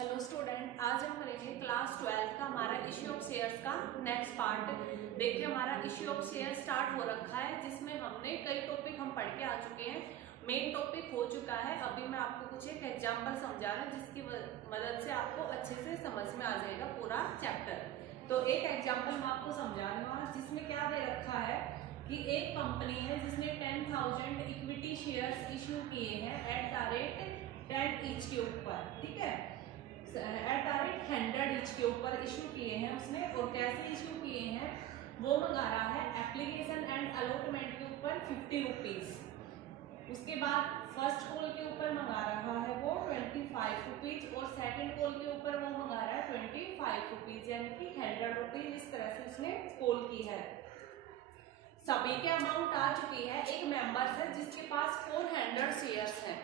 Hello student, आज हम करेंगे क्लास 12 का हमारा इश्यू ऑफ शेयर्स का नेक्स्ट पार्ट। देखिए हमारा इश्यू ऑफ शेयर स्टार्ट हो रखा है, जिसमें हमने कई टॉपिक हम पढ़ के आ चुके हैं। मेन टॉपिक हो चुका है। अभी मैं आपको कुछ एक एग्जांपल समझा रहा हूँ, जिसकी मदद से आपको अच्छे से समझ में आ जाएगा पूरा चैप्टर। तो एक एग्जाम्पल मैं आपको समझा रही हूँ, जिसमें क्या दे रखा है कि एक कंपनी है जिसने 10,000 इक्विटी शेयर्स इश्यू किए हैं एट द रेट 10 ईच के ऊपर, ठीक है, एट द रेट 100 ईच के ऊपर इश्यू किए हैं उसने। और कैसे इश्यू किए हैं वो मंगा रहा है एप्लीकेशन एंड अलॉटमेंट के ऊपर 50 रुपीज। उसके बाद फर्स्ट कॉल के ऊपर मंगा रहा है वो 25 रुपीज और सेकंड कॉल के ऊपर वो मंगा रहा है 25 रुपीज, यानी कि 100 रुपीज। इस तरह से उसने कॉल की है। सभी के अमाउंट आ चुकी है। एक मेंबर है जिसके पास 400 शेयर्स हैं,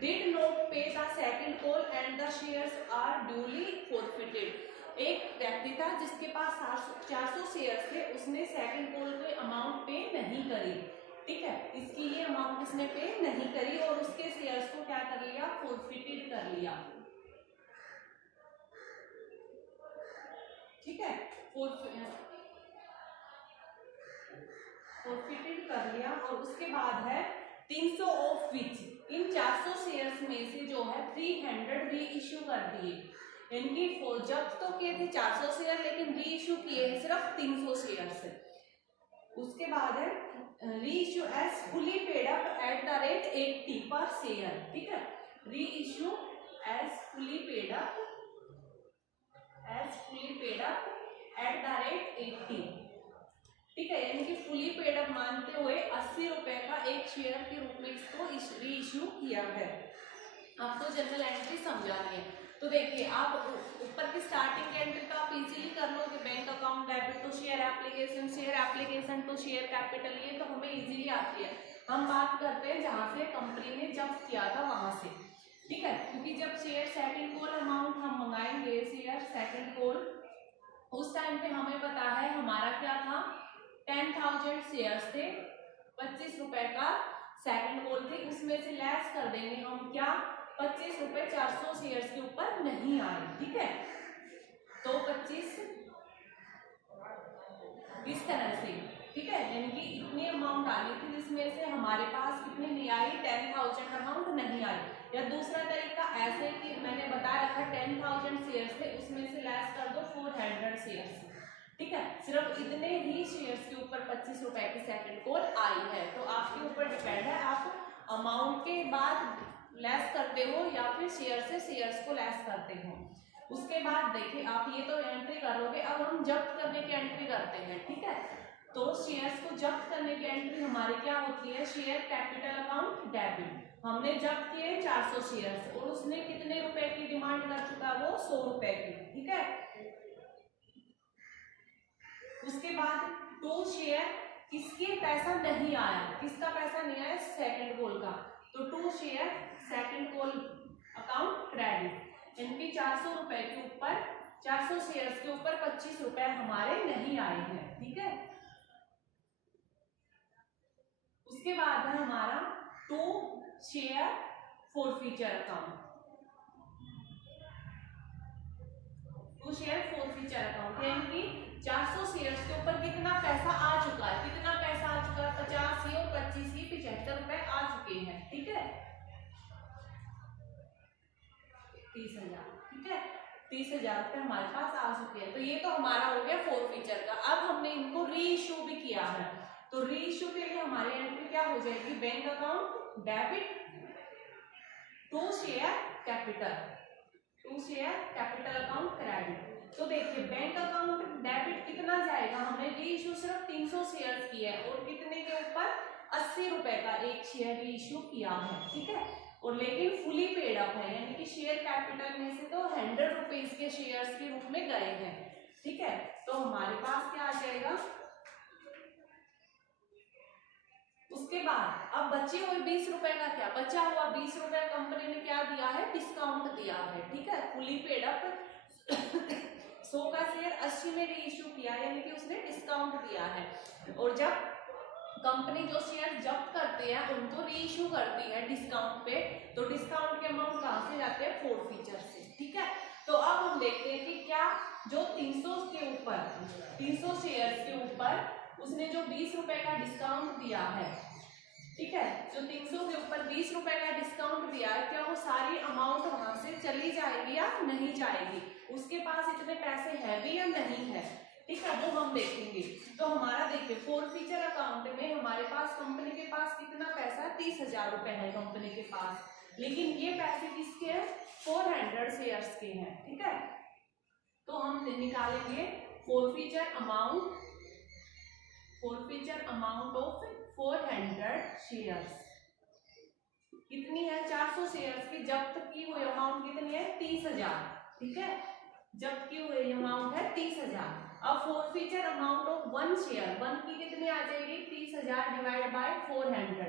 did not pay the second call and the shares are duly forfeited। एक व्यक्ति था जिसके पास 400 शेयर्स थे, उसने सेकंड कॉल पे अमाउंट पे नहीं करी, ठीक है, इसकी ये अमाउंट इसने पे नहीं करी और उसके शेयर्स को क्या कर लिया, फॉरफिटेड कर लिया, ठीक है, फॉरफिटेड कर लिया। और उसके बाद है 300 ऑफ विच, इन 400 शेयर्स में से जो है 300 री इश्यू कर दिए। इनकी जब तो किए थे 400 शेयर, लेकिन री इश्यू किए हैं सिर्फ 300 शेयर से। उसके बाद है reissue as fully paid up at the rate 80 per share, ठीक है, reissue as fully paid up at the rate 80, ठीक है, यानी कि फुली पेड अप मानते हुए 80 रुपए का एक शेयर के रूप में इसको री इश्यू किया है। आपको जनरल एंट्री समझानी है। तो देखिए आप ऊपर की स्टार्टिंग एंट्री का आप इजीली कर लोगे, bank account, debit to share application to share capital, ये तो हमें इजीली आती है। हम बात करते हैं जहां से कंपनी ने जब्त किया था वहां से, ठीक है, क्योंकि जब शेयर सेकंड कॉल अमाउंट हम मंगाएंगे, शेयर सेकंड कॉल, उस टाइम पे हमें पता है हमारा क्या था, 10,000 शेयर्स थे, 25 रुपए का सेकंड कॉल थी, उसमें से लेस कर देंगे हम क्या, 25 रुपए 400 शेयर्स के ऊपर नहीं आए, ठीक है, तो 25 इस तरह से, ठीक है, यानी कि इतनी अमाउंट आनी थी जिसमें से हमारे पास कितनी नहीं आई, 10,000 अमाउंट नहीं आई। या दूसरा तरीका ऐसे कि मैंने बता रखा 10,000 शेयर्स थे, उसमें से लेस कर दो 400 शेयर्स, ठीक है, सिर्फ इतने ही शेयर्स के ऊपर 25 रुपए की सेकंड कॉल आई है। तो आपके ऊपर डिपेंड है, आप अमाउंट के बाद लेस करते हो या फिर शेयर से शेयर्स को लेस करते हो। उसके बाद देखिए आप ये तो एंट्री करोगे, अब हम जब्त करने की एंट्री करते हैं, ठीक है, तो शेयर्स को जब्त करने की एंट्री हमारी क्या होती है, शेयर कैपिटल अकाउंट डेबिट। हमने जब्त किए 400 शेयर्स और उसने कितने रुपए की डिमांड कर चुका, वो 100 रुपए की, ठीक है। उसके बाद टू शेयर, किसके पैसा नहीं आया, किसका पैसा नहीं आया, सेकंड कॉल का, तो to share second call account credit, इनकी 400 रुपए के ऊपर, 400 शेयर्स के ऊपर 25 रुपए हमारे नहीं आए हैं, ठीक है। उसके बाद है हमारा to share forfeiture account, to share forfeiture account, यानी कि 400 शेयर्स के ऊपर कितना पैसा आ चुका है, कितना पैसा आ चुका है, 50 ही और 25 ही 75 रुपए आ चुके हैं, ठीक है, 30,000, ठीक है, 30,000 रुपए हमारे पास आ चुके हैं। तो ये तो हमारा हो गया फॉरफीचर का। अब हमने इनको री इश्यू भी किया है, तो री इश्यू के लिए हमारी एंट्री क्या हो जाएगी, bank account debit to share capital account credit. तो देखिए बैंक अकाउंट डेबिट कितना जाएगा, हमने री इश्यू सिर्फ 300 शेयर्स किया है और कितने के ऊपर, 80 रुपए का एक शेयर री इश्यू किया है, ठीक है, और लेकिन फुली पेड अप है, यानी कि शेयर कैपिटल में से तो 100 रुपीज के शेयर्स के रूप में गए हैं, ठीक है। तो हमारे पास क्या आ जाएगा, उसके बाद अब बचे हुए 20 रुपए का क्या, बचा हुआ 20 रुपए कंपनी ने क्या दिया है, डिस्काउंट दिया है, ठीक है, फुली पेड अप 100 का शेयर 80 में री इश्यू किया, यानी कि उसने डिस्काउंट दिया है। और जब कंपनी जो शेयर जब्त करते हैं उनको री इश्यू करती है डिस्काउंट पे, तो डिस्काउंट के अमाउंट कहां से जाते हैं, फॉरफीचर से, ठीक है। देखते हैं कि क्या जो 300 शेयर्स के ऊपर उसने जो 20 रुपए का डिस्काउंट दिया है, ठीक है, जो 300 के ऊपर 20 रुपए का डिस्काउंट दिया है, क्या वो सारी अमाउंट वहां से चली जाएगी या नहीं जाएगी, उसके पास इतने पैसे है भी या नहीं है, ठीक है, वो हम देखेंगे। तो हमारा देखिए फोरफीचर अकाउंट में हमारे पास कंपनी के पास कितना पैसा, 30,000 रुपए है कंपनी के पास, लेकिन ये पैसे किसके हैं, 400 शेयर्स के हैं, ठीक है। तो हम निकालेंगे फोरफीचर अमाउंट ऑफ 400 शेयर्स, कितनी है, 400 शेयर्स की जब्त की हुई अमाउंट कितनी है, 30,000, ठीक है, जब्त की हुई अमाउंट है 30,000। अब फोरफीचर अमाउंट ऑफ 1 शेयर, 1 की कितनी आ जाएगी, 30,000 डिवाइड बाय 400,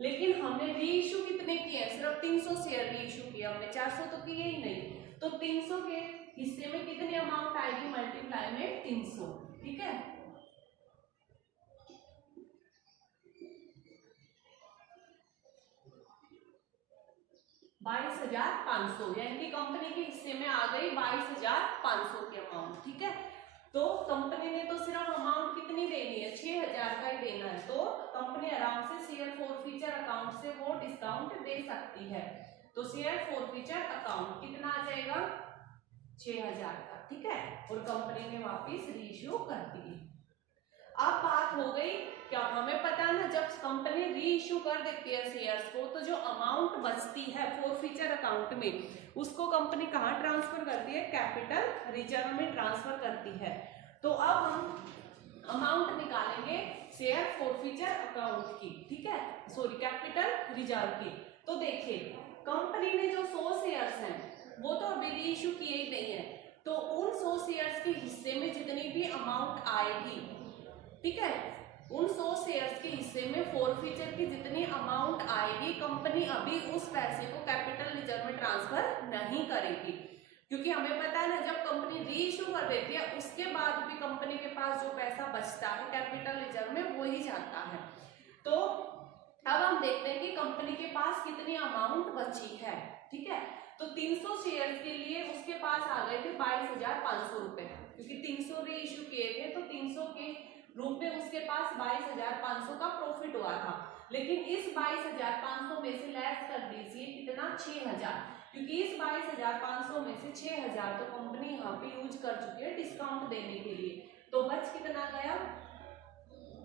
लेकिन हमने री इशू कितने किए हैं, सिर्फ 300 शेयर री इशू किया हमने, 400 तो किए ही नहीं, तो 300 के हिस्से में कितनी अमाउंट आएगी, मल्टीप्लाई में 300, ठीक है। 22,500, यानी कि कंपनी के हिस्से में आ गई 22,500 की अमाउंट, ठीक है। तो कंपनी ने तो सिर्फ अमाउंट कितनी देनी है, 6,000 का ही देना है, तो कंपनी आराम से शेयर फोरफीचर अकाउंट से वो डिस्काउंट दे सकती है। तो शेयर फोरफीचर अकाउंट कितना आ जाएगा, 6,000 का, ठीक है, और कंपनी ने वापिस रीइश्यू कर दी। अब बात हो गई, क्या हमें पता है ना, जब कंपनी री इशू कर देती है शेयर्स को, तो जो अमाउंट बचती है फोरफीचर अकाउंट में, उसको कंपनी कहाँ ट्रांसफर करती है, कैपिटल रिजर्व में ट्रांसफर करती है। तो अब हम अमाउंट निकालेंगे शेयर फोरफीचर अकाउंट की, ठीक है, सॉरी कैपिटल रिजर्व की। तो देखिए कंपनी ने जो 100 शेयर्स हैं वो तो अभी री इशू किए ही नहीं है, तो उन 100 शेयर्स के हिस्से में जितनी भी अमाउंट आएगी, ठीक है, उन 100 शेयर्स के हिस्से में फोरफीचर की जितनी अमाउंट आएगी, कंपनी अभी उस पैसे को कैपिटल रिजर्व में ट्रांसफर नहीं करेगी, क्योंकि हमें पता है ना, जब कंपनी री इशू कर देती है उसके बाद भी कंपनी के पास जो पैसा बचता है कैपिटल रिजर्व में वो ही जाता है। तो अब हम देखते हैं कि कंपनी के पास कितनी अमाउंट बची है, ठीक है। तो 300 शेयर्स के लिए उसके पास आ गए थे 22,500 रुपए, क्योंकि 300 री इशू किए थे, तो 300 के रूप में उसके पास 22,500 का प्रॉफिट हुआ था, लेकिन इस 22,500 में से लेस कर दीजिए कितना, 6,000, क्योंकि इस 22,500 में से 6,000 तो कंपनी यहाँ पे यूज कर चुकी है डिस्काउंट देने के लिए, तो बच कितना गया,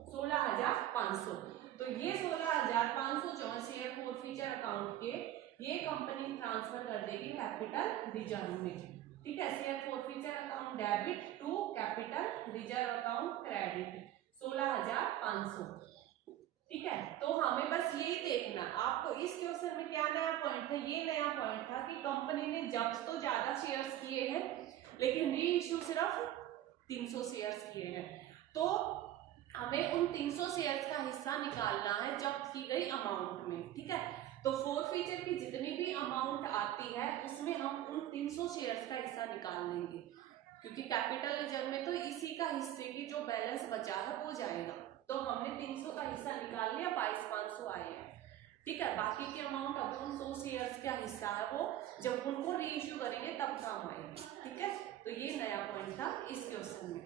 16,500। तो ये 16,500 जो शेयर फोरफीचर अकाउंट के, ये कंपनी ट्रांसफर कर देगी कैपिटल रिजर्व में, ठीक है। Share forfeiture account debit to capital reserve account credit 16,500, ठीक है। तो हमें बस यही देखना, आपको इस क्वेश्चन में क्या नया पॉइंट था, ये नया पॉइंट था कि कंपनी ने जब्त तो ज्यादा शेयर्स किए हैं लेकिन री इश्यू सिर्फ 300 शेयर्स किए हैं, तो हमें उन 300 शेयर्स का हिस्सा निकालना है जब्त की गई अमाउंट में, ठीक है। तो फोरफीचर की जितनी भी अमाउंट आती है उसमें हम उन 300 शेयर्स का हिस्सा निकाल लेंगे, क्योंकि कैपिटल रिजर्व में तो इसी का हिस्से की जो बैलेंस बचा है वो जाएगा। तो हमने 300 का हिस्सा निकाल लिया, 22,500 आए हैं, ठीक है। बाकी की अमाउंट अब उन 100 शेयर्स का हिस्सा है, वो जब उनको री इश्यू करेंगे तब काम आएगी, ठीक है। तो ये नया पॉइंट था इस क्वेश्चन में।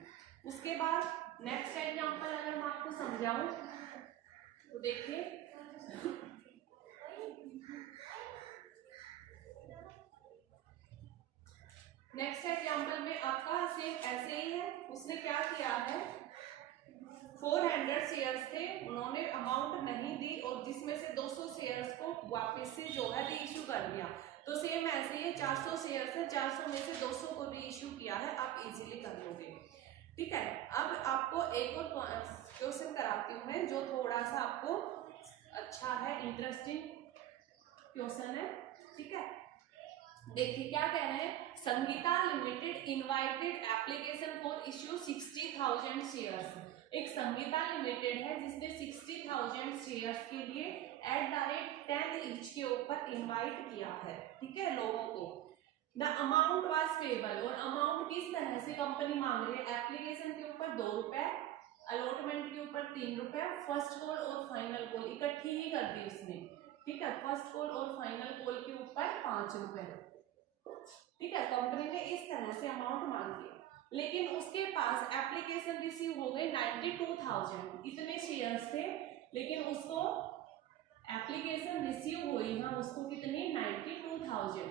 उसके बाद नेक्स्ट एग्जांपल अगर मैं आपको समझाऊं तो देखिए, नेक्स्ट एग्जांपल में आपका सेम ऐसे ही है, उसने क्या किया है, 400 शेयर्स थे, उन्होंने अमाउंट नहीं दी और जिसमें से 200 शेयर्स को वापस से जो है री इश्यू कर दिया। तो सेम ऐसे ही 400 शेयर्स है, 400 में से 200 को री इश्यू किया है, आप इजीली कर लोगे, ठीक है। अब आपको एक और क्वेश्चन कराती हूँ मैं, जो थोड़ा सा आपको अच्छा है, इंटरेस्टिंग क्वेश्चन है, ठीक है। देखिए क्या कह रहे हैं, Sangeeta limited invited application for issue 60,000 shares. एक संगीता लिमिटेड है जिसने 60,000 शेयर्स के लिए @10 ईच के ऊपर इनवाइट किया है, ठीक है, लोगों को। द अमाउंट वाज पेबल, और अमाउंट किस तरह से कंपनी मांग रही है, एप्लीकेशन के ऊपर 2 रुपए, अलॉटमेंट के ऊपर 3 रुपए, फर्स्ट कॉल और फाइनल कॉल इकट्ठी ही कर दी उसने, ठीक है। फर्स्ट कॉल और फाइनल कॉल के ऊपर 5 रुपए, ठीक है, कंपनी ने इस तरह से अमाउंट मांगी, लेकिन उसके पास एप्लीकेशन रिसीव हो गई 92,000, इतने शेयर्स थे, लेकिन उसको एप्लीकेशन रिसीव हुई है उसको कितनी 92,000।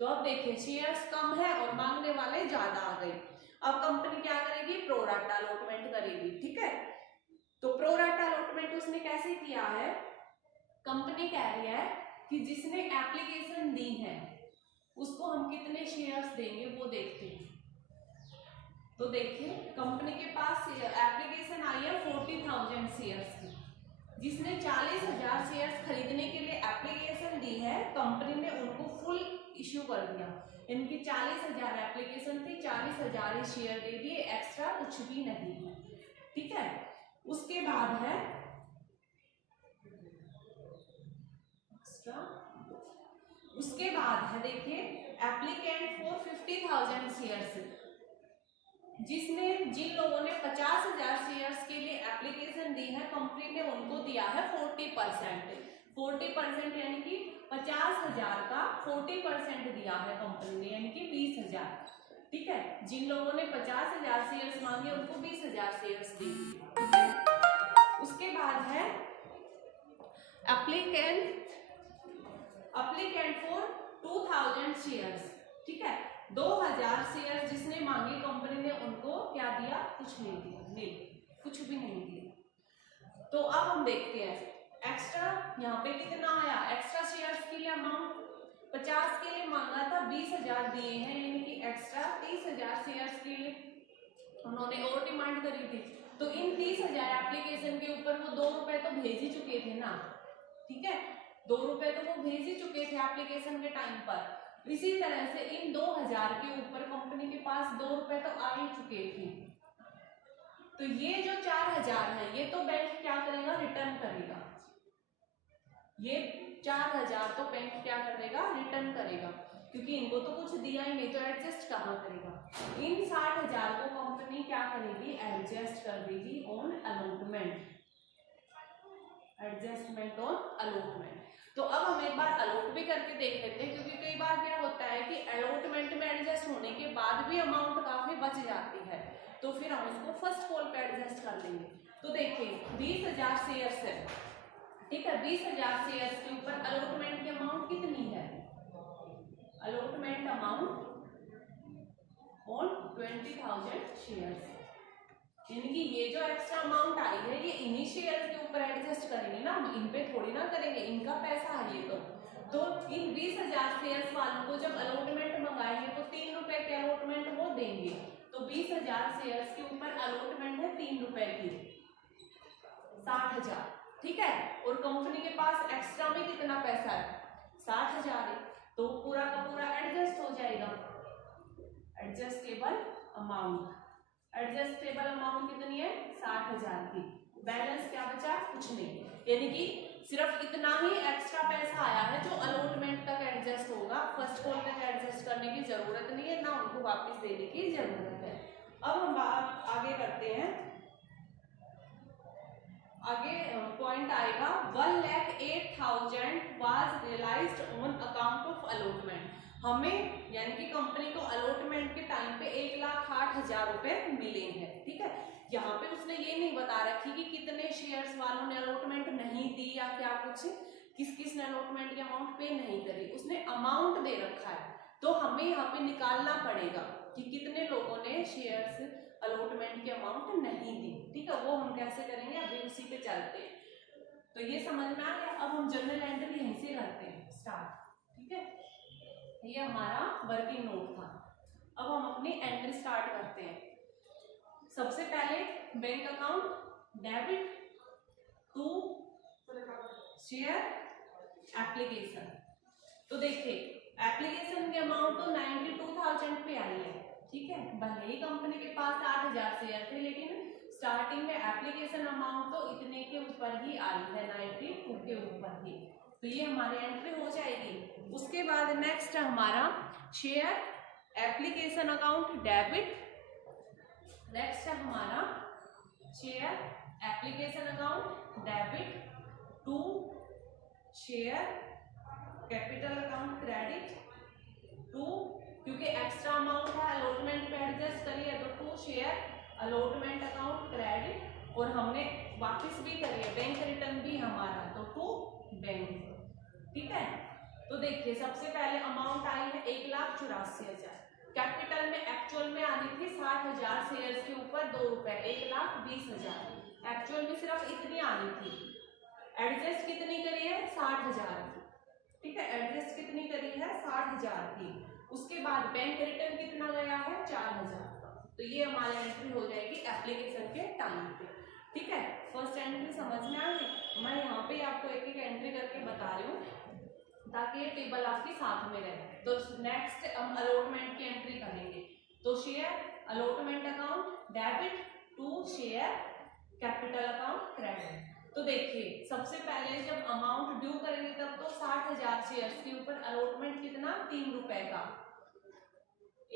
तो अब देखिए शेयर्स कम है और मांगने वाले ज्यादा आ गए। अब कंपनी क्या करेगी, प्रो राटा अलॉटमेंट करेगी। ठीक है, तो प्रो राटा अलॉटमेंट उसने कैसे किया है, कंपनी कह रही है कि जिसने एप्लीकेशन दी है उसको हम कितने शेयर्स देंगे वो देखते हैं। तो देखिए कंपनी के पास एप्लीकेशन आई है 40,000 शेयर्स की, जिसने 40,000 शेयर्स खरीदने के लिए एप्लीकेशन दी है, कंपनी ने उनको फुल इश्यू कर दिया। इनकी 40,000 एप्लीकेशन थी, 40,000 ही शेयर दे दिए, एक्स्ट्रा कुछ भी नहीं है। ठीक है, उसके बाद है उसके बाद है देखिए एप्लीकेंट फॉर 50,000 शेयर्स, जिसने जिन लोगों ने 50,000 शेयर्स के लिए एप्लीकेशन दी है, कंपनी ने उनको दिया है 40%। 40% यानी कि 50,000 का 40% दिया है कंपनी ने, यानी कि 20,000। ठीक है, जिन लोगों ने 50,000 शेयर्स मांगे उनको 20,000 शेयर्स दी। उसके बाद है एप्लीकेंट फॉर 2,000 शेयर्स। ठीक है, 2,000 शेयर जिसने मांगे, कंपनी ने उनको क्या दिया, कुछ नहीं दिया, नील, कुछ भी नहीं दिया। तो अब हम देखते हैं एक्स्ट्रा यहाँ पे कितना आया। एक्स्ट्रा शेयर्स के लिए अमाउंट 50 के लिए मांगा था, 20,000 दिए हैं, यानी कि एक्स्ट्रा 30,000 शेयर्स के लिए उन्होंने और डिमांड करी थी। तो इन 30,000 एप्लीकेशन के ऊपर वो 2 रुपए तो भेज ही चुके थे ना। ठीक है, 2 रुपए तो वो भेज ही चुके थे एप्लीकेशन के टाइम पर। इसी तरह से इन 2,000 के ऊपर कंपनी के पास 2 रुपए तो आ ही चुके थे। तो ये जो 4,000 है ये तो बैंक क्या करेगा, रिटर्न करेगा। ये 4,000 तो बैंक क्या करेगा, रिटर्न करेगा, क्योंकि इनको तो कुछ दिया ही नहीं, तो एडजस्ट कहाँ करेगा। इन 60,000 को कंपनी क्या करेगी, एडजस्ट कर देगी on allotment, adjustment on allotment. तो अब हम एक बार अलॉट भी करके देख लेते हैं, क्योंकि कई बार क्या होता है कि अलॉटमेंट में एडजस्ट होने के बाद भी अमाउंट काफी बच जाती है, तो फिर हम उसको फर्स्ट कॉल पे एडजस्ट कर लेंगे। तो देखिए 20,000 शेयर्स है। ठीक है, 20,000 शेयर्स के ऊपर अलॉटमेंट की अमाउंट कितनी है, अलॉटमेंट अमाउंट ऑन 20,000 शेयर्स, यानी कि ये जो एक्स्ट्रा अमाउंट आई है ये इन्हीं शेयर के ऊपर एडजस्ट करेंगे ना, हम इन पे थोड़ी ना करेंगे, इनका पैसा है ये तो इन 20,000 शेयर्स वालों को जब अलॉटमेंट मंगाएंगे तो 3 रुपए के अलॉटमेंट वो देंगे। तो 20,000 शेयर्स के ऊपर अलॉटमेंट है 3 रुपए की, 60,000। ठीक है, और कंपनी के पास एक्स्ट्रा में कितना पैसा है, 60,000 है, तो पूरा का पूरा एडजस्ट हो जाएगा। एडजस्टेबल अमाउंट, एडजस्टेबल अमाउंट कितनी है, 60,000 की। बैलेंस क्या बचा, कुछ नहीं, यानी कि सिर्फ इतना ही एक्स्ट्रा पैसा आया है जो अलॉटमेंट तक एडजस्ट होगा, फर्स्ट कॉल तक एडजस्ट करने की जरूरत नहीं है, ना उनको वापस देने की जरूरत है। अब हम बात आगे करते हैं, आगे पॉइंट आएगा 1,08,000 was realised on account of allotment. हमें यानी कि कंपनी को अलॉटमेंट के टाइम पे 1,08,000 रुपए मिले हैं। ठीक है, यहाँ पे उसने ये नहीं बता रखी कि कितने शेयर्स वालों ने अलॉटमेंट नहीं दी या क्या कुछ, किस किस ने अलॉटमेंट की अमाउंट पे नहीं करी, उसने अमाउंट दे रखा है। तो हमें यहाँ पे निकालना पड़ेगा कि कितने लोगों ने शेयर्स अलॉटमेंट की अमाउंट नहीं दी। ठीक है, वो हम कैसे करेंगे, अभी उसी पे चलते हैं। तो ये समझ में आ गया। अब हम जर्नल एंट्री यहीं से करते हैं स्टार्ट। ठीक है, ये हमारा वर्किंग नोट था। अब हम अपनी एंट्री स्टार्ट करते हैं। सबसे पहले bank account debit to share application. तो देखिए एप्लीकेशन की अमाउंट तो 92,000 पे आई है। ठीक है, भले ही कंपनी के पास 8,000 शेयर थे, लेकिन स्टार्टिंग में एप्लीकेशन अमाउंट तो इतने के ऊपर ही आई है, 92 के ऊपर ही। तो ये हमारी एंट्री हो जाएगी। उसके बाद नेक्स्ट हमारा share application account debit, next है हमारा share application account debit to share capital account credit to, क्योंकि शेयर अलॉटमेंट अकाउंट क्रेडिट, और हमने वापस भी करी है बैंक रिटर्न भी हमारा, तो टू बैंक। ठीक है, तो देखिए सबसे पहले अमाउंट आई है 1,84,000। कैपिटल में एक्चुअल में आनी थी 60,000 शेयर्स के ऊपर 2 रुपए, 1,20,000 एक्चुअल में सिर्फ इतनी आनी थी। एडजस्ट कितनी करी है 60,000 की। ठीक है, एडजस्ट कितनी करी है 60,000 की। उसके बाद बैंक रिटर्न कितना गया है 4,000 का। तो ये हमारी एंट्री हो जाएगी एप्लीकेशन के टाइम पे। ठीक है, फर्स्ट एंट्री समझ में आ गई। मैं यहाँ पे आपको एक एक एंट्री करके बता रही हूँ ताकि ये टेबल आपके साथ में रहे। तो नेक्स्ट हम अलॉटमेंट की एंट्री करेंगे। तो share allotment account debit to share capital account credit. तो देखिए सबसे पहले जब अमाउंट ड्यू करेंगे तब तो 60,000 शेयर्स के ऊपर अलॉटमेंट कितना 3 रुपए का,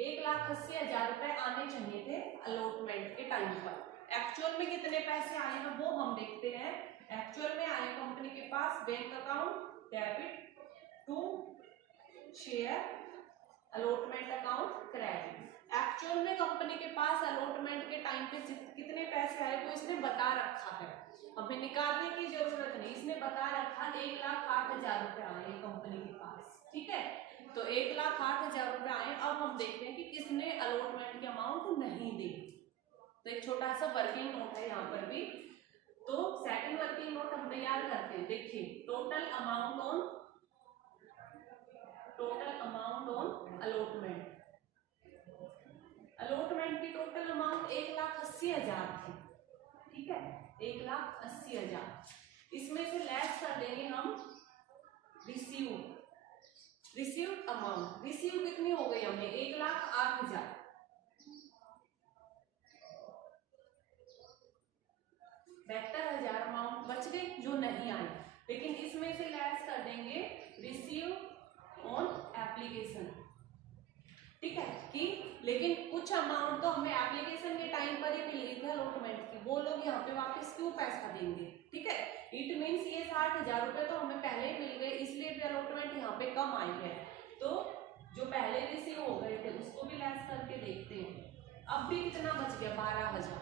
1,80,000 रुपए आने चाहिए थे अलॉटमेंट के टाइम पर। एक्चुअल में कितने पैसे आए हैं वो हम देखते हैं। एक्चुअल में आए कंपनी के पास bank account debit to share allotment account credit. Actual में कंपनी के पास अलॉटमेंट के टाइम पे कितने पैसे आए वो इसने बता रखा है, हमें निकालने की जरूरत नहीं, इसने बता रखा 1,08,000 रुपए आए कंपनी के पास। ठीक है, तो 1,08,000 रुपए आए। अब हम देखते हैं कि किसने अलॉटमेंट की अमाउंट नहीं दी। तो एक छोटा सा वर्किंग नोट है यहाँ पर भी। तो सेकंड वर्किंग नोट हम तैयार करते हैं। देखिए total amount on allotment. Allotment की टोटल अमाउंट 1,80,000 थी। ठीक है, 1,80,000। इसमें से लेस कर देंगे हम रिसीव अमाउंट। रिसीव कितनी हो गई हमें 1,08,000। 72,000 अमाउंट बच गई जो नहीं आई, लेकिन इसमें से लेस कर देंगे रिसीव ऑन एप्लीकेशन। ठीक है, कि लेकिन कुछ अमाउंट तो हमें एप्लीकेशन के टाइम पर ही मिल गई थी अलॉटमेंट की, वो लोग यहाँ पे वापस क्यों पैसा देंगे। ठीक है, इट मीन्स ये 60,000 रुपए तो हमें पहले ही मिल गए, इसलिए भी अलॉटमेंट यहाँ पे कम आई है। तो जो पहले रिसीव हो गए थे उसको भी लेस करके देखते हैं। अब भी कितना बच गया 12,000,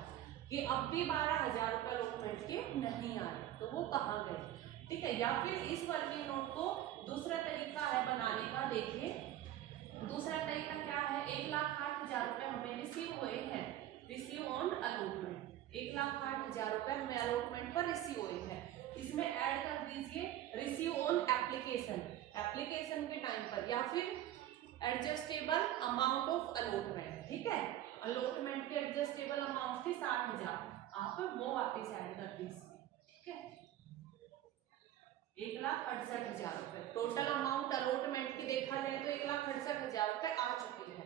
कि अब भी 12,000 रुपए अलॉटमेंट के नहीं आए, तो वो कहाँ गए। ठीक है, या फिर इस वर्किंग नोट को दूसरा तरीका है बनाने का। देखिए दूसरा तरीका क्या है, 1,08,000 रुपए हमें रिसीव हुए हैं, रिसीव ऑन अलॉटमेंट। 1,08,000 रुपए हमें अलॉटमेंट पर रिसीव हुए हैं, इसमें ऐड कर दीजिए रिसीव ऑन एप्लीकेशन, एप्लीकेशन के टाइम पर, या फिर एडजस्टेबल अमाउंट ऑफ अलॉटमेंट। ठीक है, अलॉटमेंट की एडजस्टेबल अमाउंट थी 60,000, आप वो वापस ऐड कर दीजिए। ठीक है, 1,68,000 रुपए टोटल अमाउंट अलॉटमेंट की देखा जाए तो 1,68,000 रुपए आ चुकी है।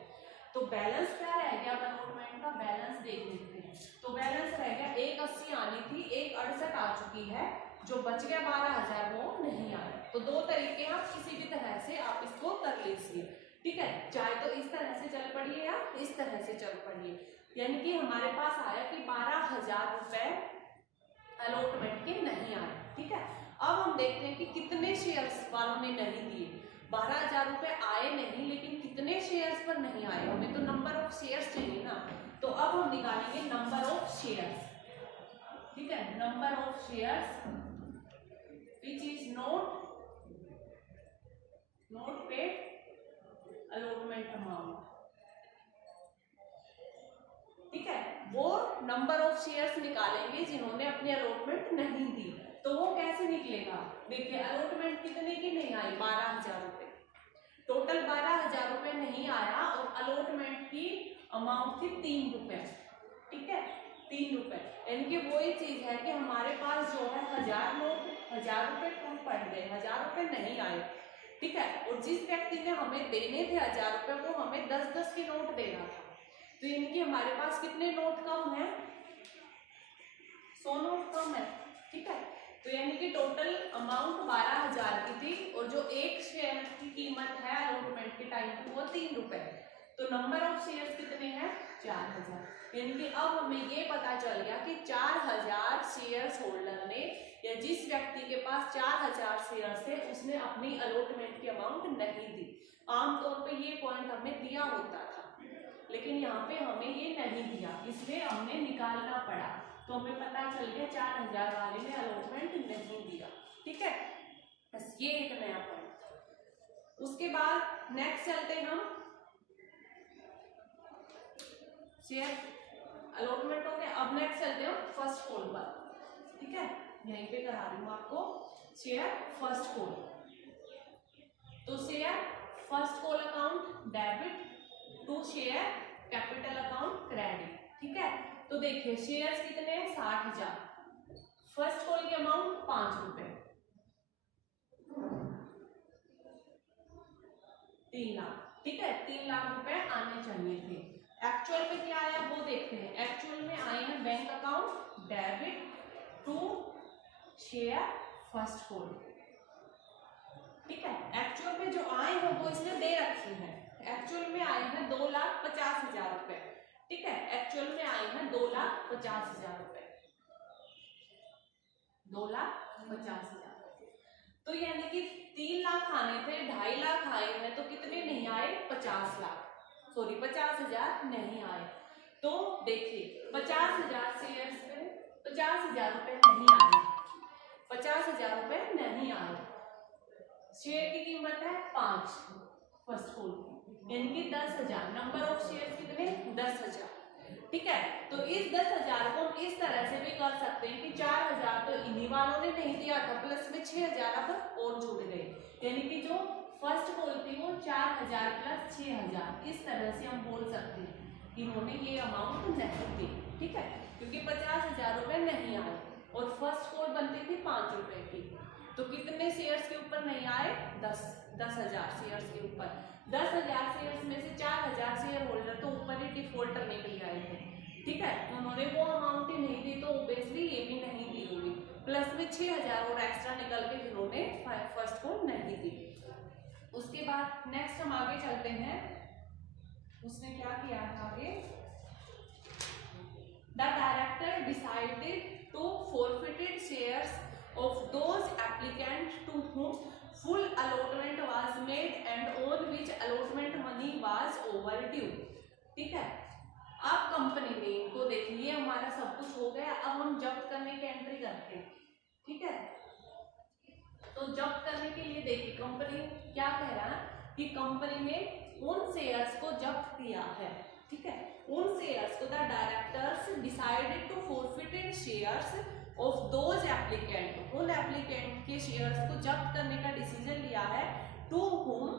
तो बैलेंस क्या रह गया अलॉटमेंट का, बैलेंस देख लेते हैं। तो बैलेंस रह गया 1,80 आनी थी, 1,68 आ चुकी है, जो बच गया 12,000 वो नहीं आया। तो दो तरीके आप किसी भी तरह से आप इसको कर लीजिए। ठीक है, चाहे तो इस तरह से चल पड़िए या इस तरह से चल पड़िए। यानी कि हमारे पास आया कि 12,000 रुपए अलॉटमेंट के नहीं आए। ठीक है, अब हम देखते हैं कि कितने शेयर्स वालों ने नहीं दिए। 12,000 रुपए आए नहीं, लेकिन कितने शेयर्स पर नहीं आए, हमें तो नंबर ऑफ शेयर्स चाहिए ना। तो अब हम निकालेंगे नंबर ऑफ शेयर्स। ठीक है, number of shares which is not paid allotment amount. ठीक है, वो नंबर ऑफ शेयर्स निकालेंगे जिन्होंने अपनी अलॉटमेंट नहीं दी। तो वो कैसे निकलेगा, देखिए अलॉटमेंट कितने की नहीं आई 12,000 रुपए, टोटल 12,000 रुपए नहीं आया, और अलॉटमेंट की अमाउंट थी 3 रुपए। ठीक है, 3 रुपए, यानी कि वही चीज है कि हमारे पास जो है 1,000 रुपए कम पड़ गए, 1,000 रुपए नहीं आए। ठीक है, और जिस व्यक्ति ने हमें देने थे 1,000 रुपए वो हमें 10-10 के नोट देना था, तो यानी कि हमारे पास कितने नोट कम है, 100 नोट कम है। ठीक है, तो यानी कि टोटल अमाउंट 12,000 की थी, और जो एक शेयर की कीमत है अलॉटमेंट के टाइम पे वो 3 रुपए। तो नंबर ऑफ शेयर्स कितने हैं 4,000। यानी कि अब हमें ये पता चल गया कि 4,000 शेयर्स होल्डर ने, या जिस व्यक्ति के पास 4,000 शेयर्स थे उसने अपनी अलॉटमेंट की अमाउंट नहीं दी। आमतौर पे ये पॉइंट हमें दिया होता था, लेकिन यहाँ पे हमें ये नहीं दिया, इसलिए हमने निकालना पड़ा। तो हमें पता चल गया 4000 वाले में अलॉटमेंट नहीं दिया। ठीक है, बस ये एक नया पॉइंट। उसके बाद नेक्स्ट चलते हैं हम, शेयर अलॉटमेंट हो गया। अब नेक्स्ट चलते हैं फर्स्ट कॉल पर। ठीक है, यहीं पे करा रही हूँ आपको शेयर फर्स्ट कॉल। तो share first call account debit to share capital account credit. ठीक है, तो देखिए शेयर्स कितने हैं 60,000, फर्स्ट कॉल की अमाउंट 5 रुपए, 3 लाख। ठीक है, 3 लाख रुपए आने चाहिए थे। एक्चुअल में क्या आया वो देखते हैं। एक्चुअल में आए हैं bank account debit to share first call. ठीक है, एक्चुअल में जो आए हैं वो इसने दे रखी है। एक्चुअल में आए हैं 2,50,000 रुपए। ठीक है, एक्चुअल में आए हैं 2,50,000 रुपए, 2,50,000। तो यानी कि 3 लाख आने थे, 2.5 लाख आए हैं, तो कितने नहीं आए 50 लाख, सॉरी 50,000 नहीं आए। तो देखिए 50,000 शेयर्स पे 50,000 रुपए नहीं आए, 50,000 रुपए नहीं आए। शेयर की कीमत है 5 फर्स्ट कॉल की, यानी कि 10,000। नंबर ऑफ शेयर कितने 10,000। ठीक है, तो इस 10,000 को हम इस तरह से भी कर सकते हैं कि 4,000 तो इन्हीं वालों ने नहीं दिया था, प्लस में 6,000 अब और जुड़ गए, यानी कि जो फर्स्ट कॉल थी वो 4,000 प्लस 6,000। इस तरह से हम बोल सकते हैं कि इन्होंने ये अमाउंट नहीं दी। ठीक है, क्योंकि 50,000 रुपए नहीं आए और फर्स्ट कॉल बनती थी 5 रुपए की। तो कितने शेयर्स के ऊपर नहीं आए 10,000 शेयर्स के ऊपर। 10,000 शेयर्स में से 4,000 शेयर होल्डर तो ऊपर ही डिफॉल्टर निकल आए थे। ठीक है, उन्होंने वो अमाउंट ही नहीं दी, तो ऑब्वियसली ये भी नहीं दी होगी। प्लस में 6,000 और एक्स्ट्रा निकल के जिन्होंने फर्स्ट को नहीं दी। उसके बाद नेक्स्ट हम आगे चलते हैं, उसने क्या किया है आगे, the director decided to forfeited shares of those applicants to whom full allotment was made and on which allotment money was overdue। ठीक है, अब कंपनी ने इनको देखिए हमारा सब कुछ हो गया, अब हम जब्त करने की एंट्री करते हैं। ठीक है, तो जब्त करने के लिए देखिए कंपनी क्या कह रहा है कि कंपनी ने उन शेयर्स को जब्त किया है। ठीक है, उन शेयर्स को the directors decided to forfeited shares of those applicant, उन एप्लीकेंट के शेयर्स को जब्त करने का डिसीजन लिया है, टू हुम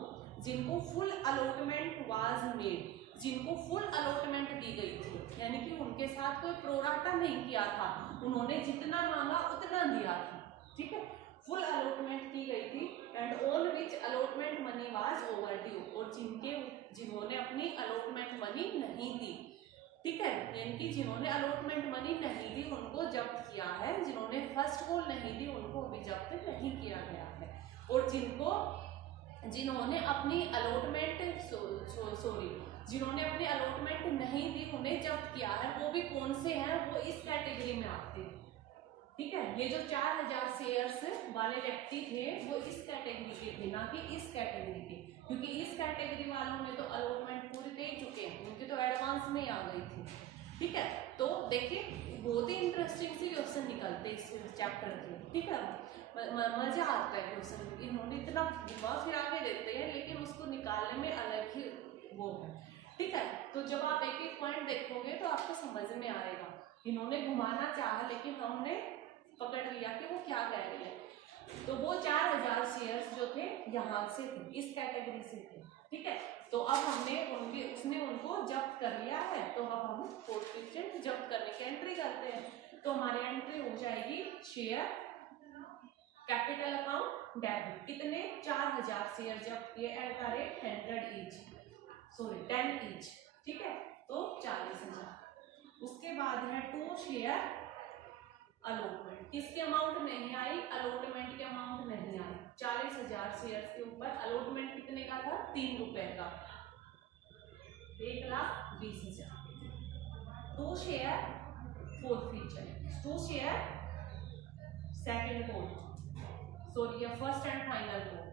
जिनको फुल अलॉटमेंट वाज मेड, जिनको फुल अलॉटमेंट दी गई थी, यानी कि उनके साथ कोई प्रोराटा नहीं किया था, उन्होंने जितना मांगा उतना दिया था। ठीक है, फुल अलॉटमेंट की गई थी and on which allotment money was overdue, और जिन्होंने अपनी अलॉटमेंट मनी नहीं दी। ठीक है, यानी कि जिन्होंने अलॉटमेंट मनी नहीं दी उनको जब्त किया है, जिन्होंने फर्स्ट कॉल नहीं दी उनको अभी जब्त नहीं किया गया है। और जिन्होंने अपनी अलॉटमेंट जिन्होंने अपनी अलॉटमेंट नहीं दी उन्हें जब्त किया है, वो भी कौन से हैं, वो इस कैटेगरी में आते हैं। ठीक है, ये जो 4,000 शेयर्स वाले व्यक्ति थे वो इस कैटेगरी के थे, ना कि इस कैटेगरी के, क्योंकि इस कैटेगरी वालों ने तो अलॉटमेंट पूरी दे चुके हैं, उनके तो एडवांस में आ गई थी। ठीक है, तो देखिए बहुत ही इंटरेस्टिंग सी क्वेश्चन निकलते हैं इस चैप्टर के। ठीक है, मजा आता है क्वेश्चन, इन्होंने इतना दिमाग फिरा के देते हैं लेकिन उसको निकालने में अलग ही वो है। ठीक है, तो जब आप एक एक पॉइंट देखोगे तो आपको समझ में आएगा। इन्होंने घुमाना चाहा लेकिन हमने पकड़ लिया कि वो क्या कह रही है। तो वो 4,000 शेयर्स जो थे यहाँ से थे, इस कैटेगरी से थे। ठीक है, तो अब उसने उनको जब्त कर लिया है, तो अब हम फॉरफिटेड जब्त करने की एंट्री करते हैं। तो हमारी एंट्री हो जाएगी शेयर कैपिटल अकाउंट डेबिट, कितने 4,000 शेयर जब्त किए eight the rate 100 each, sorry 10 each. ठीक है, तो 40,000। उसके बाद है टू शेयर अलॉटमेंट, किसकी अमाउंट नहीं आई, अलॉटमेंट की अमाउंट नहीं आई। 40,000 शेयर के ऊपर अलॉटमेंट कितने का था 3 रुपए का, 1,20,000। To share forfeiture, to share second call, sorry first and final call.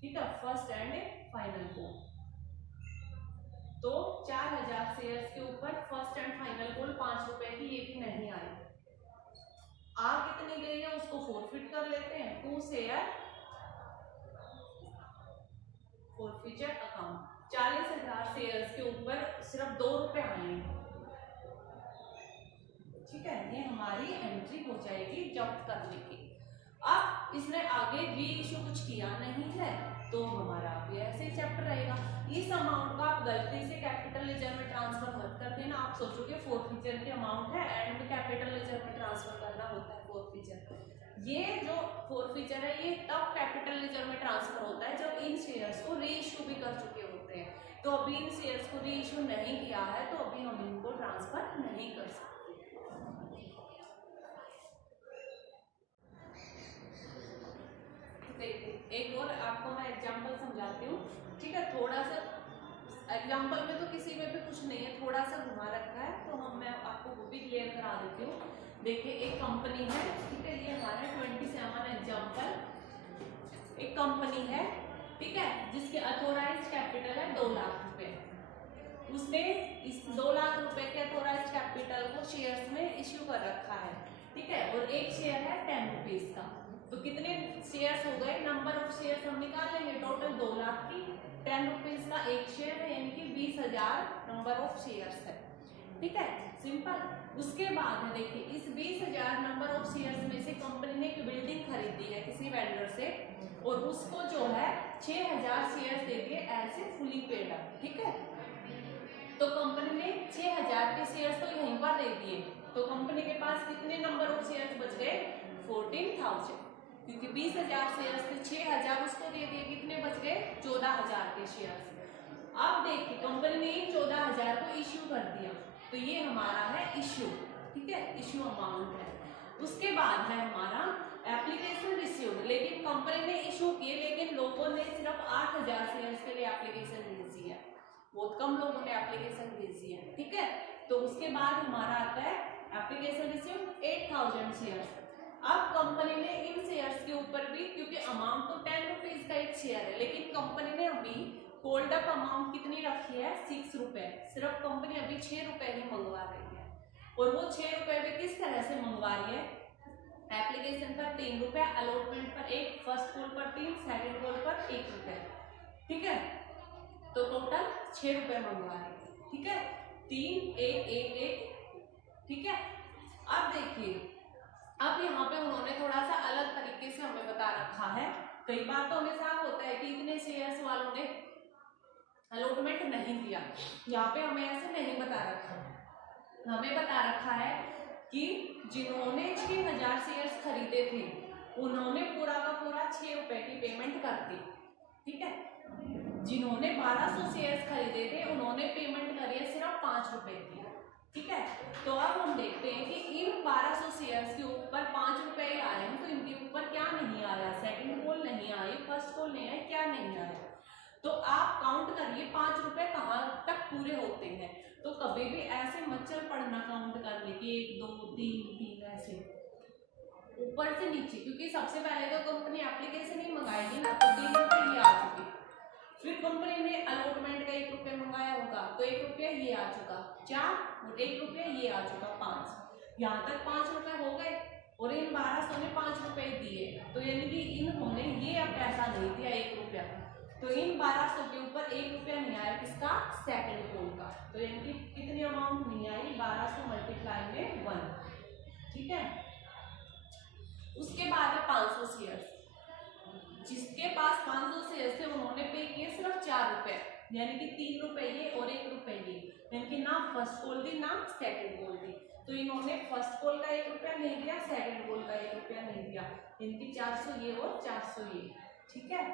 ठीक है, फर्स्ट एंड फाइनल कॉल। तो 4,000 शेयर्स के गई है उसको फोरफिट कर लेते हैं। 2 शेयर फॉरफीचर अकाउंट। 40,000 शेयर्स के ऊपर सिर्फ 2 रुपए आएंगे, ठीक है, ये हमारी एंट्री हो जाएगी जब्त करने की। अब इसने आगे री इशू कुछ किया नहीं है तो हमारा भी ऐसे चैप्टर रहेगा। इस अमाउंट का आप गलती से कैपिटल लेजर में ट्रांसफर मत कर देना। आप सोचोगे फोरफीचर की अमाउंट है एंड में कैपिटल लेजर में ट्रांसफर करना होता है फोरफीचर। ये जो फोरफीचर है ये तब कैपिटल लेजर में ट्रांसफर होता है जब इन शेयर्स को री इशू भी कर चुके होते हैं। तो अभी इन शेयर्स को री इशू नहीं किया है तो अभी हम इनको ट्रांसफर नहीं कर सकते। एक और आपको मैं एग्जांपल समझाती हूँ, ठीक है। थोड़ा सा एग्जांपल में तो किसी में भी कुछ नहीं है, थोड़ा सा घुमा रखा है तो मैं आपको वो भी क्लियर करा देती हूँ। देखिए एक कंपनी है, ठीक है, ये हमारा 27 एग्जांपल। एक कंपनी है, ठीक है, जिसके अथोराइज्ड कैपिटल है 2 लाख रुपए। उसने इस 2 लाख रुपए के अथोराइज्ड कैपिटल को शेयर्स में इश्यू कर रखा है, ठीक है, और एक शेयर है 10 रुपीज का। तो कितने शेयर्स हो गए, नंबर ऑफ शेयर्स हम निकाल लेंगे। टोटल 2 लाख की 10 रुपीज का एक शेयर है, यानी कि 20,000 नंबर ऑफ शेयर्स है, ठीक है, सिंपल। उसके बाद है देखिए इस 20,000 नंबर ऑफ शेयर्स में से कंपनी ने एक बिल्डिंग खरीदी है किसी वेंडर से और उसको जो है 6,000 शेयर्स दे दिए ऐसे फुली पेड है, ठीक है। तो कंपनी ने 6,000 के शेयर्स तो यहीं पर दे दिए, तो कंपनी के पास कितने नंबर ऑफ शेयर्स बच गए, 14,000, क्योंकि 20,000 शेयर्स थे, 6,000 उसको दे दिए, कितने बच गए, 14,000 के शेयर्स। अब देखिए कंपनी ने 14,000 को इश्यू कर दिया, तो ये हमारा है इश्यू, ठीक है, इश्यू अमाउंट है। उसके बाद है हमारा एप्लीकेशन रिसीव्ड, लेकिन कंपनी ने इश्यू किए लेकिन लोगों ने सिर्फ 8,000 शेयर्स के लिए एप्लीकेशन भेज दी है, बहुत कम लोगों ने एप्लीकेशन भेजी है, ठीक है। तो उसके बाद हमारा आता है एप्लीकेशन रिसीव्ड 8,000 शेयर्स। अब कंपनी ने इन शेयर्स के ऊपर भी, क्योंकि अमाउंट तो 10 रुपीज का एक शेयर है, लेकिन कंपनी ने अभी होल्ड अप अमाउंट कितनी रखी है, 6 रुपए। सिर्फ कंपनी अभी 6 रुपए ही मंगवा रही है, और वो 6 रुपए में किस तरह से मंगवा रही है, एप्लीकेशन पर 3 रुपए, अलॉटमेंट पर 1, फर्स्ट कॉल पर 3, सेकंड कॉल पर 1 रुपए, ठीक है। तो टोटल 6 रुपए मंगवा रही है, ठीक है, 3 1 1 1, ठीक है। अब देखिए अब यहाँ पे उन्होंने थोड़ा सा अलग तरीके से हमें बता रखा है। कई बार तो हमें साफ होता है कि इतने शेयर्स वालों ने अलॉटमेंट नहीं दिया, यहाँ पे हमें ऐसे नहीं बता रखा है। हमें बता रखा है कि जिन्होंने 6,000 शेयर्स खरीदे थे उन्होंने पूरा का पूरा 6 रुपए की पेमेंट कर दी, ठीक है। जिन्होंने 1200 शेयर्स खरीदे थे उन्होंने पेमेंट करी है सिर्फ 5 रुपए की, ठीक है। तो अब हम देखते हैं कि इन 1200 शेयर्स के ऊपर 5 रुपए आ रहे हैं, तो इनके ऊपर क्या नहीं आ रहा, सेकंड कॉल नहीं आई, फर्स्ट कॉल नहीं आई, क्या नहीं आया। तो आप काउंट करिए 5 रुपए कहाँ तक पूरे होते हैं। तो कभी भी ऐसे मत चल पड़ना काउंट करने की 1 2 3 3 ऐसे ऊपर से नीचे, क्योंकि सबसे पहले तो कंपनी एप्लीकेशन ही मंगाएगी ना, तो 3 रुपए ये आ चुके, फिर कंपनी ने अलॉटमेंट का 1 रुपया मंगाया होगा तो 1 रुपया ये आ चुका 4, और 1 रुपया ये आ चुका 5, यहाँ तक 5 रुपए हो गए। और इन 1200 ने 5 रुपए दिए, तो यानी कि इन्होंने ये अब पैसा नहीं दिया 1 रुपया, तो इन 1200 के ऊपर 1 रुपया नहीं आया किसका, सेकंड कॉल का। तो यानी कि कितनी अमाउंट नहीं आई, 1200 मल्टीप्लाई में 1, ठीक है। उसके बाद है 500 शेयर्स, जिसके पास 500 शेयर्स थे उन्होंने पे किए सिर्फ 4 रुपए, यानी कि 3 रुपए ये और 1 रुपए ये, यानी कि ना फर्स्ट कॉल दी ना सेकंड कॉल दी। तो इन्होंने फर्स्ट कॉल का 1 रुपया नहीं दिया, सेकंड कॉल का 1 रुपया नहीं दिया, इनकी 400 ये और 400 ये, ठीक है।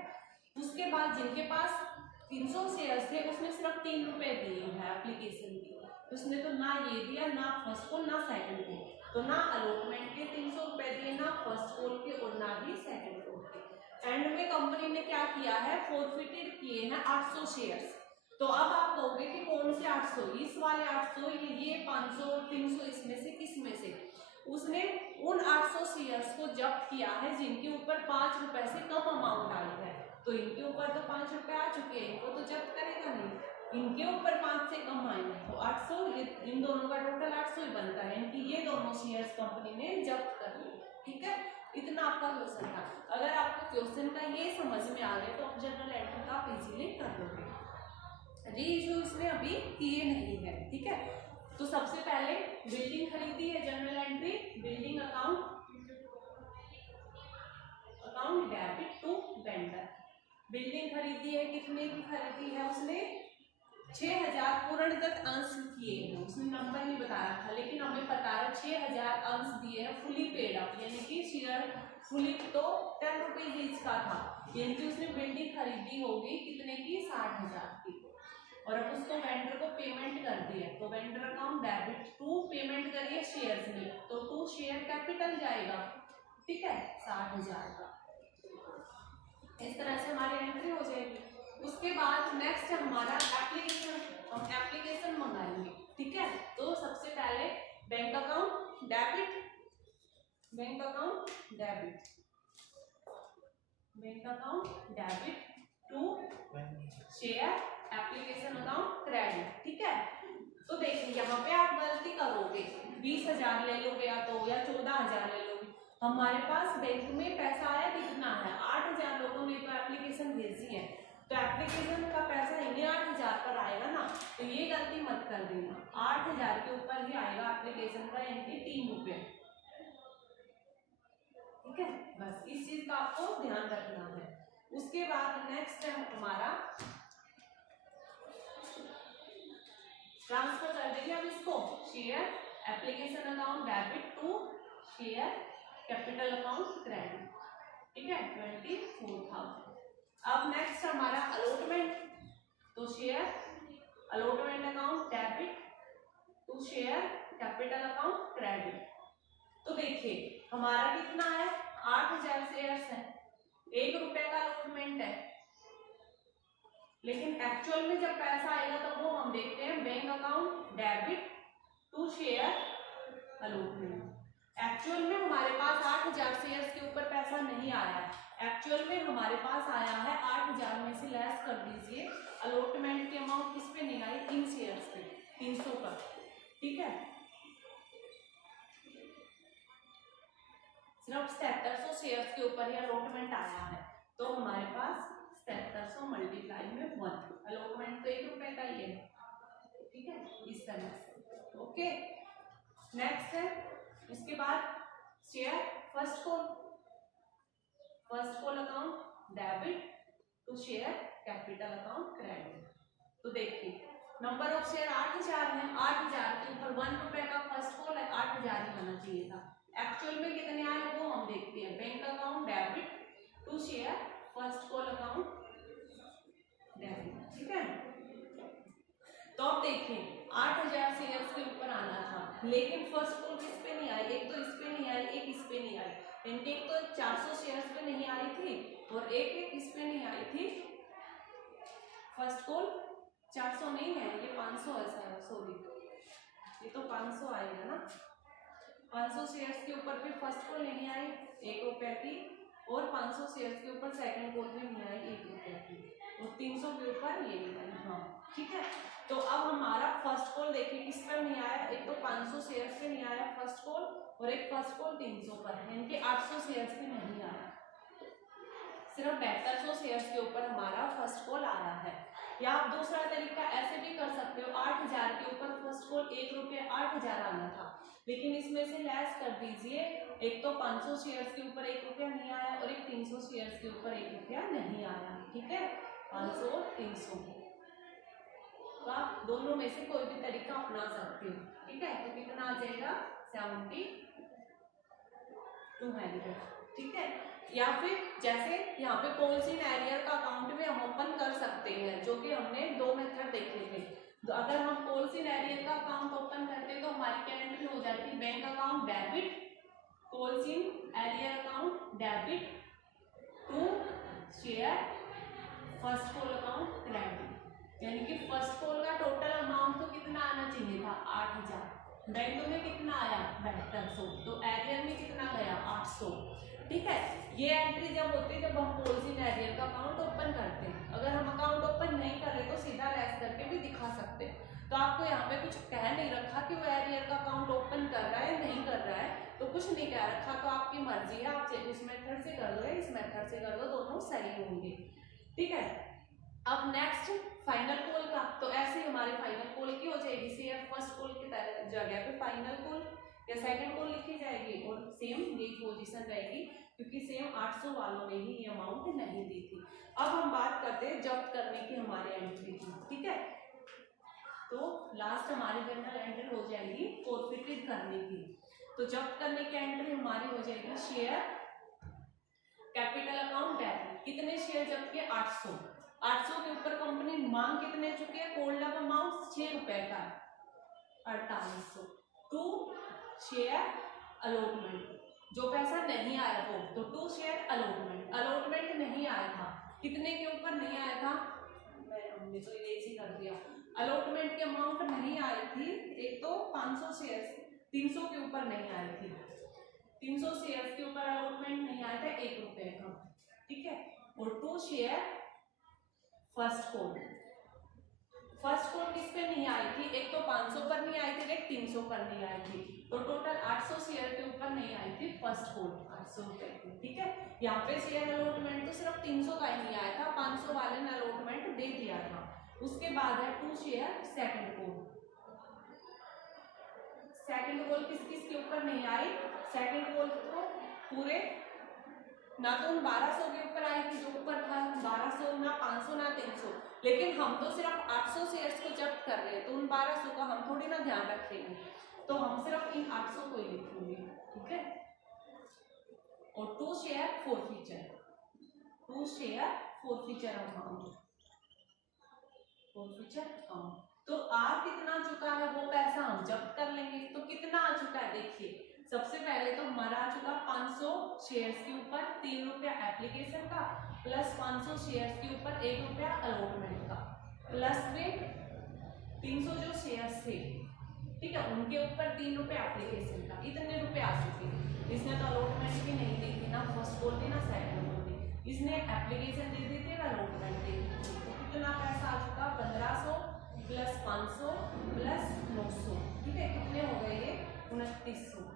उसके बाद जिनके पास 300 शेयर्स थे उसने सिर्फ 3 रुपए दिए हैं एप्लीकेशन की, उसने तो ना ये दिया, ना फर्स्ट कॉल ना सेकंड कॉल, तो ना अलॉटमेंट के 300 रुपए दिए, ना फर्स्ट कॉल के और ना ही सेकंड कॉल के। एंड में कंपनी ने क्या किया है, फोरफिटेड किए हैं 800 शेयर्स। तो अब आप कहोगे कि कौन से 800, इस वाले 800, ये 500 और 300, इसमें से किस में से। उसने उन 800 शेयर्स को जब्त किया है जिनके ऊपर 5 रुपए से कम अमाउंट आई है, तो इनके ऊपर तो 5 रुपए आ चुके हैं, इनको तो जब्त करेगा नहीं। इनके ऊपर 5 से कम आए हैं तो 800, इन दोनों का टोटल 800 ही बनता है, इनकी ये दोनों शेयर्स कंपनी ने जब्त कर लिए, ठीक है, इतना आपका क्वेश्चन था। अगर आपको क्वेश्चन का ये समझ में आ गया तो आप जनरल एंट्री का आप इजीली कर दोगे। री इशू इसमें अभी किए नहीं है, ठीक है। तो सबसे पहले बिल्डिंग खरीदी है, general entry building account debit to vendor. Building खरीदी है, कितने की खरीदी है उसने, 6000 पूर्णतः अंश किए हैं, उसने नंबर नहीं बता रहा था लेकिन हमें पता है 6000 अंश दिए हैं फुली पेड अप, यानी कि शेयर फुली तो 10 रुपीज ईच का था, यानी कि उसने बिल्डिंग खरीदी होगी कितने की, 60,000 की, और अब उसको वेंडर को पेमेंट कर दिया, तो vendor account debit to payment करिए शेयर्स में, तो टू शेयर कैपिटल जाएगा, ठीक है, 60,000 का। इस तरह से हमारी एंट्री हो जाएगी। उसके बाद नेक्स्ट हमारा एप्लीकेशन, हम एप्लीकेशन मंगाएंगे, ठीक है। तो सबसे पहले bank account debit to share application account credit, ठीक है। तो देखिए यहाँ पे आप गलती करोगे, 20,000 ले लोगे या तो, या 14,000 ले लोगे। हमारे पास बैंक में पैसा आया कितना है, 8,000 लोगों ने तो एप्लीकेशन भेजी है, तो एप्लीकेशन का पैसा इन्हें 8,000 पर आएगा ना, तो ये गलती मत कर देना, 8,000 के ऊपर ही आएगा एप्लीकेशन का, यानी कि 3 रुपये, ठीक है। बस इस चीज का आपको ध्यान रखना है। उसके बाद नेक्स्ट है हमारा ट्रांसफर कर देंगे अब इसको, share application account debit to share capital account credit, ठीक है, 24,000। अब नेक्स्ट हमारा अलॉटमेंट, तो share allotment account debit to share capital account credit. तो देखिए हमारा कितना है, 8,000 शेयर्स है, 1 रुपए का अलॉटमेंट है, लेकिन एक्चुअल में जब पैसा आएगा तो वो हम देखते हैं bank account debit to share allotment. Actual में हमारे पास 8,000 शेयर्स के ऊपर पैसा नहीं आया, एक्चुअल में हमारे पास आया है 8,000 में से लेस कर दीजिए अलॉटमेंट की अमाउंट, किस पे नहीं आई, इन शेयर्स पे, 300 पर, ठीक है। सिर्फ 7700 शेयर्स के ऊपर ही अलॉटमेंट आया है, तो हमारे पास 7700 मल्टीप्लाई में 1, अलॉटमेंट तो 1 रुपए का ही है, ठीक है, इस तरह से, ओके। नेक्स्ट है उसके बाद share first call account debit to share capital account credit. तो देखिए नंबर ऑफ शेयर 8,000 है, 8,000 के ऊपर 1 रुपए का फर्स्ट कॉल है, 8,000 ही होना चाहिए था, एक्चुअल में कितने आए वो हम देखते हैं, bank account debit to share first call account debit, ठीक है। तो अब देखिए 8,000 शेयर्स के ऊपर आना था, लेकिन फर्स्ट कॉल किस पे नहीं आई, एक तो इस पे नहीं आई, एक इस पे नहीं आई, इनके एक तो 400 शेयर्स पे नहीं आई थी और एक इस पे नहीं आई थी, फर्स्ट कॉल 400 नहीं है, ये 500 है सर, सॉरी, ये तो 500 आएगा ना, 500 शेयर्स के ऊपर भी फर्स्ट कॉल नहीं आई 1 रुपए की, और 500 शेयर्स के ऊपर सेकंड कॉल भी नहीं आई 1 रुपए की, और 300 के ऊपर ये नहीं आई, हाँ, ठीक है। तो अब हमारा फर्स्ट कॉल देखिए किस पर नहीं आया, एक तो 500 शेयर्स पे नहीं आया फर्स्ट कॉल, और एक फर्स्ट कॉल 300 पर, यानी कि 800 शेयर्स पे नहीं आया, सिर्फ 7200 शेयर्स के ऊपर हमारा फर्स्ट कॉल आया है। या आप दूसरा तरीका ऐसे भी कर सकते हो, 8,000 के ऊपर फर्स्ट कॉल 1 रुपये 8,000 आना था, लेकिन इसमें से लेस कर दीजिए, एक तो 500 शेयर्स के ऊपर 1 रुपया नहीं आया और एक 300 शेयर्स के ऊपर 1 रुपया नहीं आया, ठीक है, 500 और 300, तो आप दोनों में से कोई भी तरीका अपना सकते हो, ठीक है। तो कितना आ जाएगा, 7,200, ठीक है। या फिर जैसे यहाँ पे पॉलिसी इन एरियर का अकाउंट भी हम ओपन कर सकते हैं, जो कि हमने 2 मेथड देखे थे। तो अगर हम पॉलिसी इन एरियर का अकाउंट ओपन करते हैं तो हमारी क्या एंट्री हो जाती है, bank account debit policy in arrear account debit to share first call account credit, यानी कि फर्स्ट कॉल का टोटल अमाउंट तो कितना आना चाहिए था, 8,000, बैंक में कितना आया 7200, तो एरियर में कितना गया 800, ठीक है। ये एंट्री जब होती है जब हम पॉलिसी इन एरियर का अकाउंट ओपन करते हैं, अगर हम अकाउंट ओपन नहीं कर रहे तो सीधा लेस करके भी दिखा सकते हैं। तो आपको यहाँ पे कुछ कह नहीं रखा कि वो एरियर का अकाउंट ओपन कर रहा है नहीं कर रहा है, तो कुछ कुछ नहीं कह रखा तो आपकी मर्जी है, आप इस मेथड से कर दो या इस मेथड से कर दो, दोनों सही होंगे। ठीक है, अब नेक्स्ट फाइनल कॉल का, तो ऐसे हमारे फाइनल कॉल की हो जाएगी शेयर फर्स्ट कॉल की जगह पे फाइनल कॉल या सेकंड कॉल लिखी जाएगी और सेम यही पोजीशन रहेगी, क्योंकि सेम 800 वालों ने ही ये अमाउंट नहीं दी थी। अब हम बात करते हैं जब्त करने की हमारे एंट्री की। ठीक है, तो लास्ट हमारी जर्नल एंट्री हो जाएगी फॉरफिटेड करने की। तो जब्त करने की एंट्री हमारी हो जाएगी शेयर कैपिटल अकाउंट डेबिट, कितने शेयर जब्त किए 800, 800 के ऊपर कंपनी मांग कितने चुके हैं, कोल्ड अप अमाउंट 6 रुपए का 4800। टू शेयर अलॉटमेंट, जो पैसा नहीं आया हो तो टू शेयर अलॉटमेंट, अलॉटमेंट नहीं आया था, कितने के ऊपर नहीं आया था, हमने तो इरेज ही कर दिया, अलॉटमेंट की अमाउंट नहीं आई थी, एक तो 500 शेयर 300 के ऊपर नहीं आई थी, 300 शेयर के ऊपर अलॉटमेंट नहीं आया था 1 रुपए का। ठीक है, और to share first call, first call किस पे नहीं आई थी, एक तो 500 पर नहीं आई थी, एक 300 पर नहीं आई थी, तो टोटल 800 शेयर के ऊपर नहीं आई थी फर्स्ट कॉल 800 रुपए की। ठीक है, यहाँ पे शेयर अलॉटमेंट तो सिर्फ 300 का ही नहीं आया था, 500 वाले ने अलॉटमेंट दे दिया था। उसके बाद है to share second call, second call किस किस के ऊपर नहीं आई, सेकंड कॉल तो पूरे ना तो 1200 के ऊपर आई थी, जो ऊपर था 1200 ना 500 ना 300, लेकिन हम तो सिर्फ 800 शेयर्स को जब्त कर रहे हैं, तो उन 1200 का हम थोड़ी ना ध्यान रखेंगे, तो हम सिर्फ इन 800 को ही लिखेंगे। ठीक है, और to share forfeiture, to share forfeiture amount, forfeiture amount, तो आ कितना चुका है वो पैसा हम जब्त कर लेंगे। तो कितना आ चुका है देखिए, सबसे पहले तो हमारा आ चुका 500 शेयर्स के ऊपर 3 रुपया एप्लीकेशन का, प्लस 500 शेयर्स के ऊपर 1 रुपया अलॉटमेंट का, प्लस में 300 जो शेयर्स थे, ठीक है, उनके ऊपर 3 रुपया एप्लीकेशन का, इतने रुपए आ चुके हैं। इसने तो अलॉटमेंट भी नहीं दी थी, ना फर्स्ट कॉल थी ना सेकंड कॉल थी, इसने एप्लीकेशन दे दी थी ना अलॉटमेंट दी थी। तो कितना पैसा आ चुका 1500 प्लस 500 प्लस 900, ठीक है, कितने हो गए ये 2900।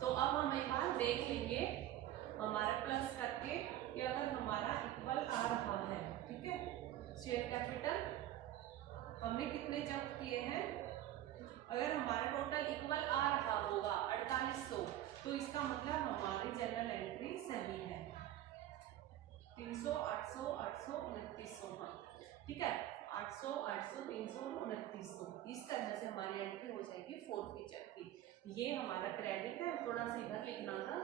तो अब हम एक बार देख लेंगे हमारा प्लस करके कि अगर हमारा इक्वल आ रहा है, ठीक है, शेयर कैपिटल हमने कितने जब्त किए हैं, अगर हमारा टोटल इक्वल आ रहा होगा 4800, तो इसका मतलब हमारी जनरल एंट्री सही है। 300 800 800 2900, हाँ ठीक है, 800 800 300 2900, इस तरह से हमारी एंट्री हो जाएगी फॉरफीचर की। ये हमारा क्रेडिट है, थोड़ा सा इधर लिखना था,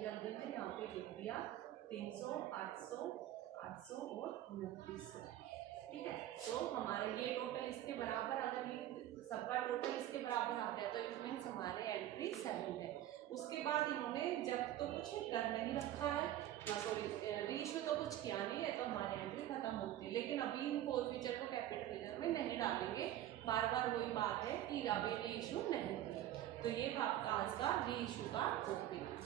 जल्दी में यहाँ पे लिख दिया 300 800 800 और 2900, ठीक है। तो हमारे ये टोटल इसके बराबर, अगर ये सबका टोटल इसके बराबर आ गया तो इट मीन्स हमारे एंट्री सही है। उसके बाद इन्होंने जब तो कुछ कर नहीं रखा है, सॉरी रीइश्यू तो कुछ किया नहीं है, तो हमारी एंट्री खत्म होती है। लेकिन अभी इन फॉरफीचर को कैपिटल लेजर में नहीं डालेंगे, बार बार वही बात है कि अभी रीइश्यू नहीं किया। तो ये था आपका आज का रीइश्यू का टॉपिक।